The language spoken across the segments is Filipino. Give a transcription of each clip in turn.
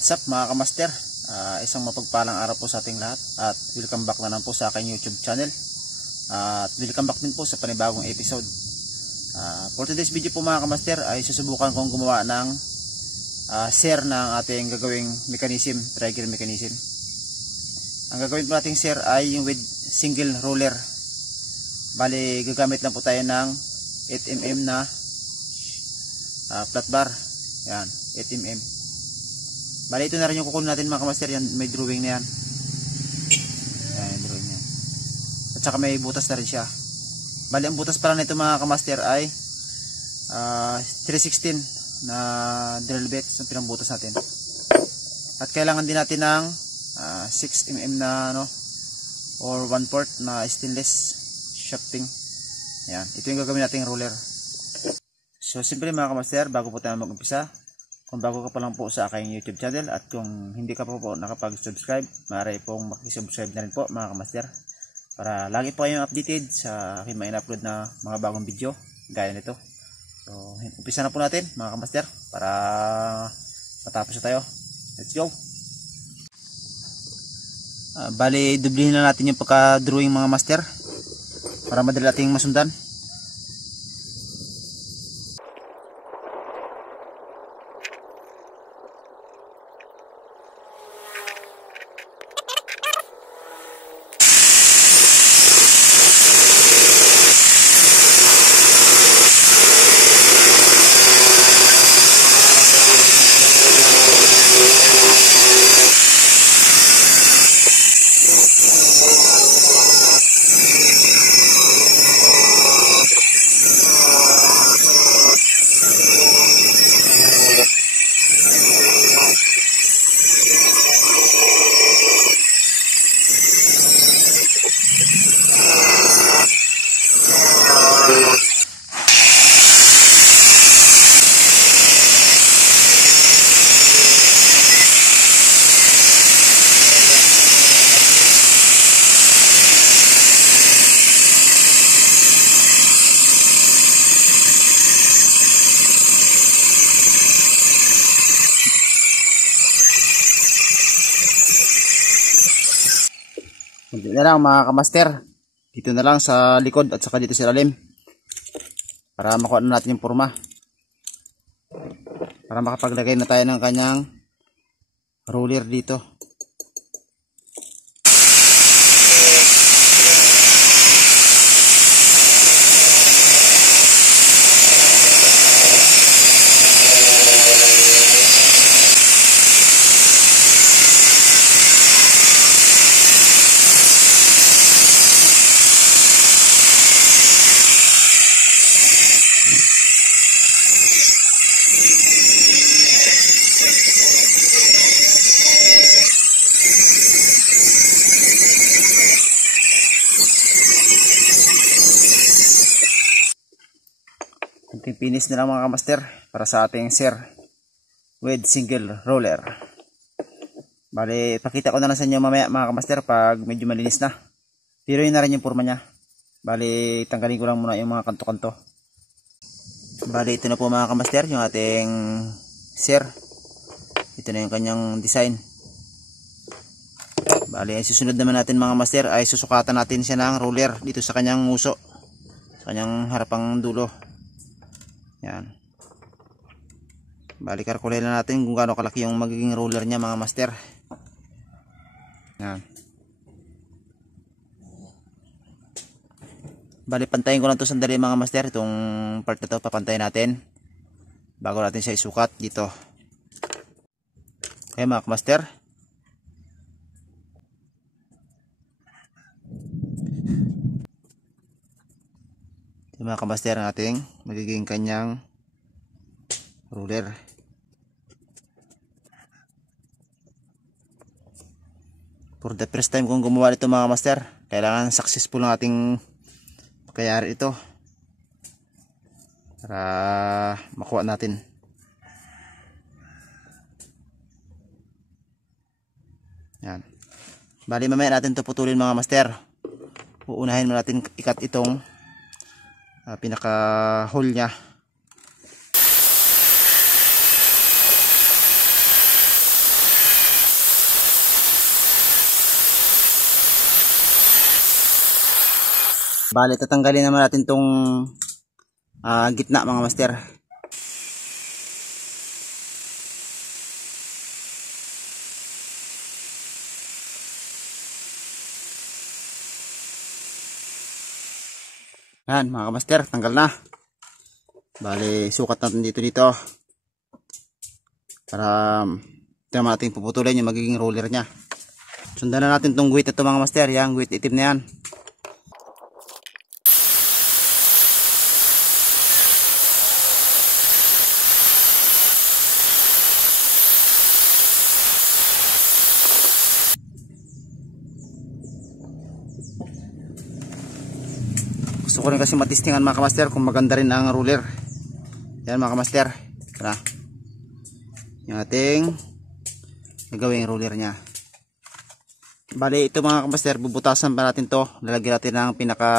What's up mga kamaster? Isang mapagpalang araw po sa ating lahat at welcome back na naman po sa aking YouTube channel at welcome back din po sa panibagong episode. For today's video po mga kamaster ay susubukan kong gumawa ng share ng ating gagawing mechanism, trigger mechanism. Ang gagawin po nating share ay yung with single roller. Bali gagamit lang po tayo ng 8mm na flat bar. Yan, 8mm. Bali ito na rin yung kukunin natin mga kamaster, yan, may drawing na yan. Yan, drawing yan. At saka may butas na rin siya. Bali ang butas pala nito mga kamaster ay 316 na drill bit ang pinambutas natin. At kailangan din natin ng 6mm na ano, or 1/4 na stainless shafting. Yan, ito yung gagawin nating roller. So simple mga kamaster, bago po tayo mag-umpisa, kung bago ka pa lang po sa aking YouTube channel at kung hindi ka pa po nakapag-subscribe, maaari pong makisubscribe na rin po mga kamaster para lagi po kayong updated sa aking mga in-upload na mga bagong video gaya nito. So umpisa na po natin mga kamaster para matapos na tayo. Let's go! Bali dublihin na natin yung pagka-drawing mga master para madali nating masundan. Hindi na lang mga kamaster, dito na lang sa likod at saka dito sa ilalim para makuha na natin yung forma, para makapaglagay na tayo ng kanyang roller dito. Finish na lang mga kamaster para sa ating share with single roller. Bali pakita ko na lang sa inyo mamaya mga kamaster pag medyo malinis na. Pero yun na rin yung forma nya. Bali tanggalin ko lang muna yung mga kanto-kanto. Bali ito na po mga kamaster yung ating share. Ito na yung kanyang design. Bali ang susunod naman natin mga kamaster ay susukatan natin siya ng roller dito sa kanyang nguso, sa kanyang harapang dulo. Yan. Bali kalkulay na natin kung gaano kalaki yung magiging roller niya mga master. Yan. Bali pantayin ko lang to sandali mga master, itong part na to papantayin natin bago natin siya isukat dito. Okay mga master. Ito mga kamaster ang ating magiging kanyang roller. For the first time kong gumawa nito mga kamaster, kailangan successful ang ating pagkayari ito para makuha natin. Yan. Bali mamaya natin ito putulin mga master. Uunahin mo natin ikat itong pinaka hole nya. Bali, tatanggalin naman natin tong gitna mga master. Yan mga master, tanggal na. Bali, sukat natin dito para tama natin puputulin yung magiging roller nya. Sundan na natin tong guhit ito mga master, yung guhit itim na yan. Gusto ko rin kasi matistingan mga kamaster kung maganda rin ang ruler. Yan mga kamaster, tara, yung ating gagawin ruler nya. Bali ito mga kamaster, bubutasan pa natin to. Lalagyan natin ng pinaka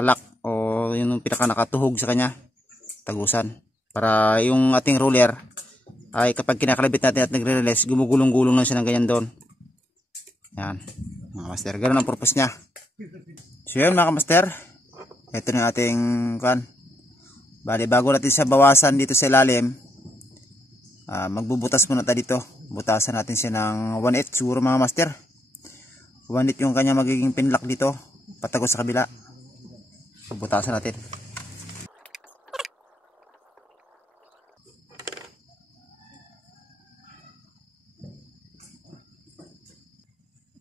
lock o yung pinaka nakatuhog sa kanya, tagusan, para yung ating ruler ay kapag kinakalabit natin at nagre-release, gumugulong-gulong lang siya ng ganyan doon. Yan mga kamaster, ganoon ang purpose nya. So yun mga kamaster, ito na ating kan. Bali, bago natin siya bawasan dito sa ilalim, magbubutas muna tayo dito. Butasan natin siya ng 1/8 siguro mga master. 1/8 yung kanya magiging pinlock dito, patagos sa kabila. Butasan natin.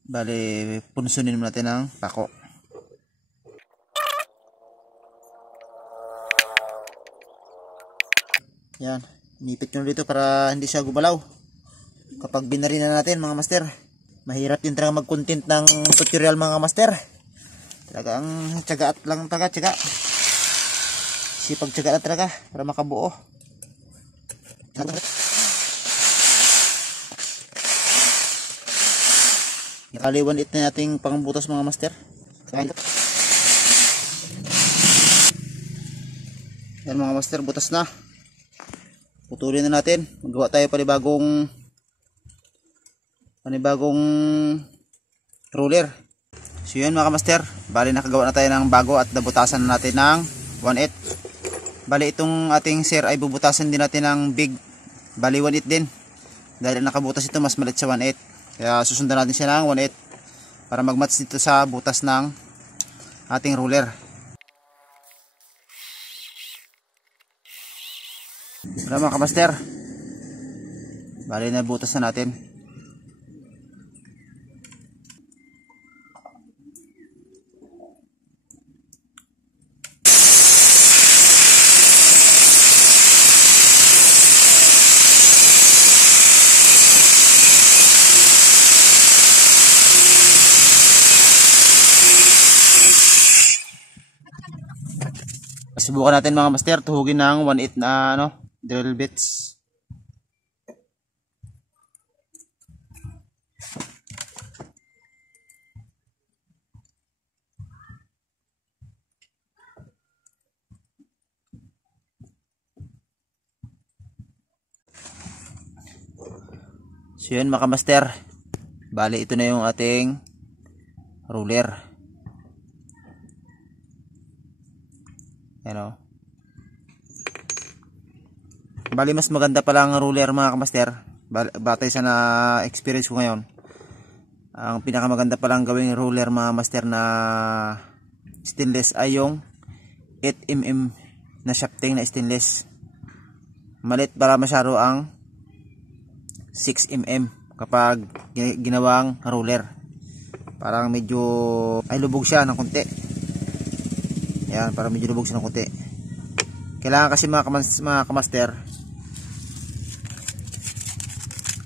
Bali, punsunin natin ng pako. Yan, nipit nyo dito para hindi siya gumalaw. Kapag binari na natin mga master, mahirap din talaga mag-content ng tutorial mga master. Talaga ang tiyaga at lang talaga, tiyaga. Sipag tiyaga na talaga para makabuo. Kali 1/8 na nating pangbutas mga master. Yan mga master, butas na. Putulin na natin. Magawa tayo panibagong roller. So yun mga master, bali nakagawa na tayo ng bago at nabutasan na natin ng 1/8. Bali itong ating sir ay bubutasan din natin ng big. Bali 1/8 din. Dahil nakabutas ito, mas maliit sa 1/8. Kaya susundan natin siya ng 1/8 para magmatch dito sa butas ng ating roller. Wala mga kamaster, bali na butas na natin. Subukan natin mga master, tuhugin ng 1/8 na drill bits. So yun mga master, bali ito na yung ating ruler. Ano? Bali mas maganda pala ang ruler mga kamaster. Batay sa na experience ko ngayon, ang pinakamaganda palang gawing ruler mga master na stainless ay yung 8mm na shafting na stainless. Malit para masyado ang 6mm kapag ginawang ruler. Parang medyo ay lubog siya ng konti. Yan, parang medyo lubog siya ng konti. Kailangan kasi mga kamaster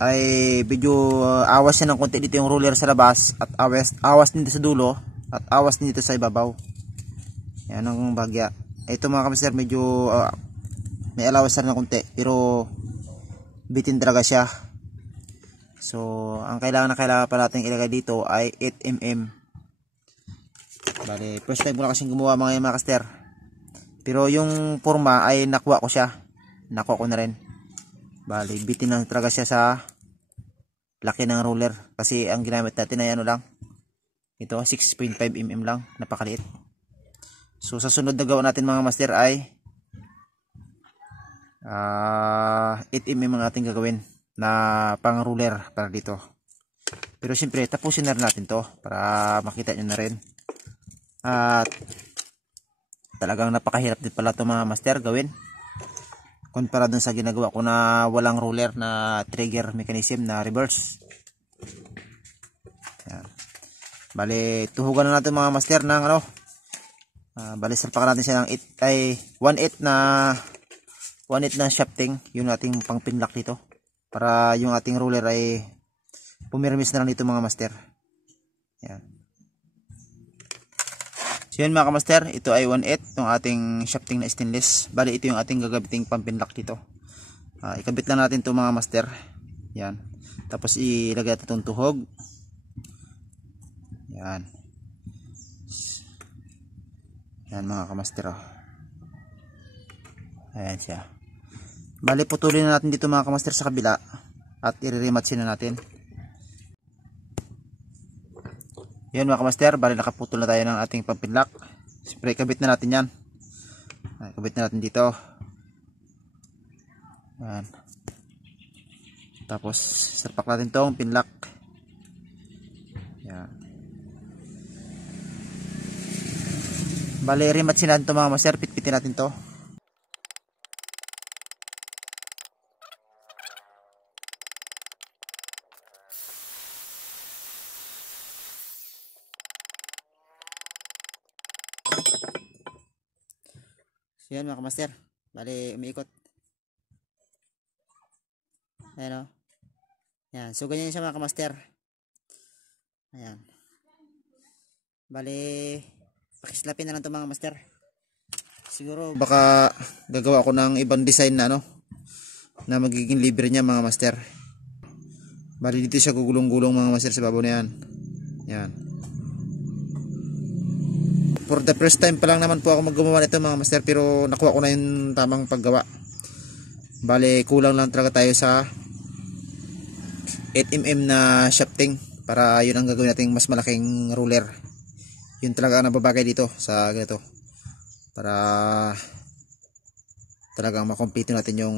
ay medyo awas siya ng konti dito yung ruler sa labas at awas dito sa dulo at awas dito sa ibabaw. Yan ang bagya. Ito mga kamaster medyo may allowance na ng konti pero bitin talaga siya. So ang kailangan pa natin ilagay dito ay 8mm. Bali first time ko na kasing gumawa mga kamaster, pero yung forma ay nakuha ko siya, nakuha ko na rin. Bali bitin lang talaga siya sa laki ng ruler kasi ang ginamit natin ay ano lang, ito 6.5mm lang, napakaliit. So sa sunod na gawa natin mga master ay 8mm ang ating gagawin na pang ruler para dito. Pero siyempre tapusin na rin natin to para makita nyo na rin. At talagang napakahirap din pala to mga master gawin kumpara dun sa ginagawa ko na walang ruler na trigger mechanism na reverse. Yan. Bali tuhugan na natin mga master ng ano, bali salpakan natin siya ng 1/8 na shafting, yung ating pang pinlock dito para yung ating ruler ay pumirmis na lang dito mga master. Yan. So yun mga kamaster, ito ay 1/8 ng ating shafting na stainless. Bali ito yung ating gagamiting pampinlock dito. Ikabit lang natin ito mga master. Yan. Tapos ilagay natin itong tuhog. Yan. Yan mga kamaster. Ayan siya. Bali putulin na natin dito mga kamaster sa kabila at i-rematchin na natin. Yan mga kamaster, bali nakaputol na tayo ng ating pampinlock. Siyempre ikabit na natin yan. Ikabit na natin dito. Yan. Tapos sarpak natin tong pinlock. Yan. Bali rematchin natin to mga kamaster, pitpitin natin to. So yan mga kamaster, bali umiikot. Ayan o. Yan, so ganyan siya mga kamaster. Ayan. Bali pakislapin na lang ito mga master. Siguro baka gagawa ako ng ibang design na ano, na magiging libre niya mga master. Bali dito siya gugulong-gulong mga master sa babaw na yan. Yan. For the first time pa lang naman po ako maggumawa nito mga master, pero nakuha ko na yung tamang paggawa. Bale kulang lang talaga tayo sa 8mm na shafting para yun ang gagawin nating mas malaking ruler. Yun talaga ang nababagay dito sa ganito para talagang makomplete natin yung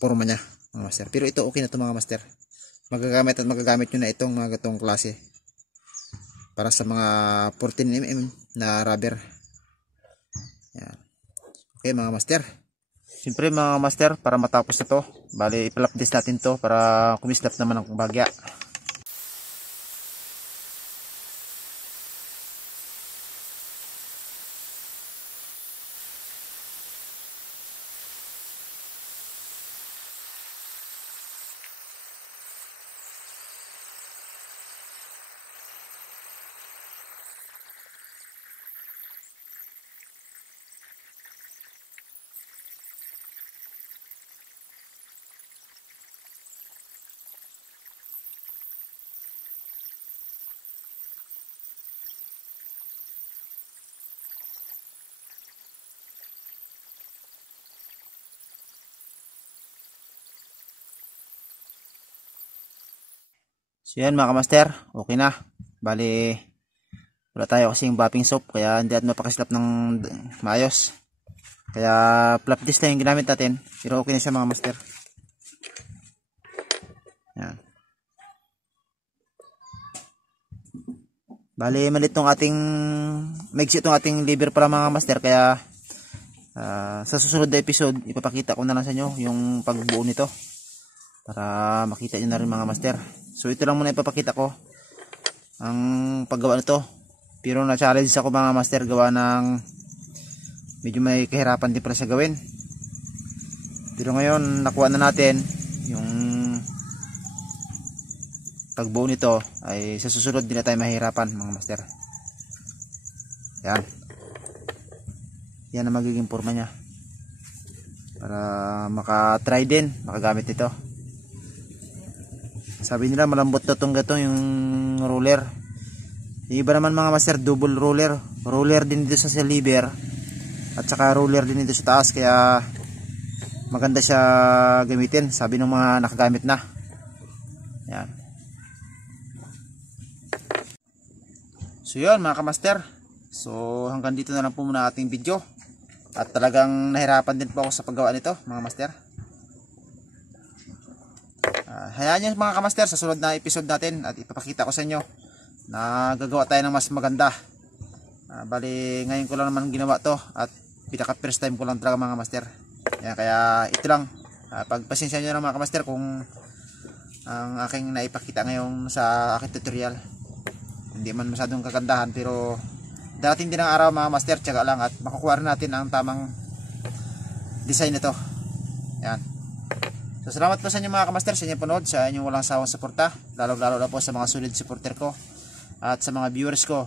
forma nya mga master. Pero ito okay na to mga master, magagamit nyo na itong mga gatong klase para sa mga 14mm na rubber. Yan. Okay mga master, siyempre mga master, para matapos na to, bali ipalapdis natin to para kumislap naman ang bagya. So yan mga kamaster, okay na. Bali wala tayo kasing bapping soap kaya hindi natin mapakaslap ng maayos. Kaya flap disc lang yung ginamit natin, pero okay na siya mga master. Yan. Bali malit tong ating maigsi itong ating lever para mga master, kaya sa susunod na episode ipapakita ko na lang sa inyo yung pagbuo nito para makita nyo na rin mga master. So ito lang muna ipapakita ko ang paggawa nito, pero na challenge ako mga master gawa ng medyo may kahirapan din pala sa gawin. Pero ngayon nakuha na natin yung pagbuo nito, ay sa susunod din na tayo mahirapan mga master. Yan. Yan ang magiging forma nya para maka-try din, makagamit nito. Sabi nila malambot na itong gatong yung roller. Yung iba naman mga master, double roller. Roller din dito sa lever at saka roller din dito sa taas, kaya maganda siya gamitin, sabi ng mga nakagamit na. Yan. So yun mga kamaster, So hanggang dito na lang po muna ating video. At talagang nahirapan din po ako sa paggawa nito mga kamaster. Hayaan nyo mga kamaster, sa sunod na episode natin at ipapakita ko sa inyo na gagawa tayo ng mas maganda. Bali ngayon ko lang naman ginawa to at pinaka first time ko lang talaga mga kamaster. Kaya ito lang, pagpasensya nyo lang mga kamaster kung ang aking naipakita ngayon sa aking tutorial hindi man masyadong kagandahan, pero darating din ang araw mga master, tiyaga lang at makukuha rin natin ang tamang design nito. Yan. So salamat po sa inyo mga kamaster sa inyong panood, sa inyong walang sawang suporta, lalo na po sa mga solid supporter ko at sa mga viewers ko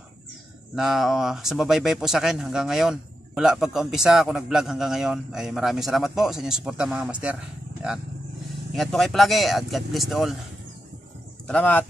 na sumabaybay po sa akin hanggang ngayon. Mula pagkaumpisa ako nag-vlog hanggang ngayon, ay maraming salamat po sa inyong suporta mga master. Yan. Ingat po kayo palagi at God bless to all. Salamat.